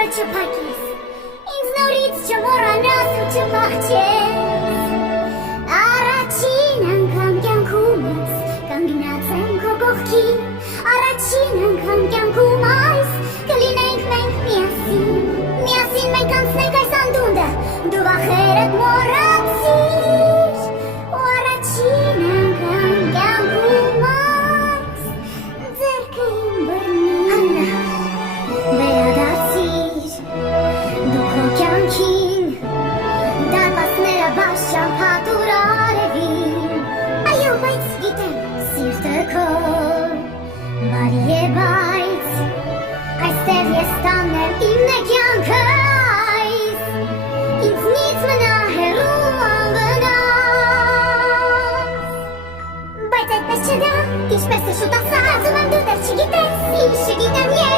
չփակես, ինձ նորից չմոռանաս ու չփախչես։ Առաջին անգամ կյանքումս կանգնած եմ քո կողքին, առաջին անգամ կյանքում այս կլինենք մենք միասին, միասին մենք անցնենք այս անդունդը, դու վախերդ մոռացիր, ու առաջին անգամ կյանքում այս ձեռքը իմ բռնի, վերադարձիր դու քո կյանքին, դարպասները բաց ճամփատուր արևին, այո, բայց գիտեմ, սիրտը քո բարի է, բայց այստեղ ես տանեմ իմն է կյանքը այս, ինձնից մնա հեռու անվնաս, բայց այդպես չդա, ինչպես է շուտ ասա, կարծում եմ դու դեռ չգիտես, ինչ չգիտեմ ես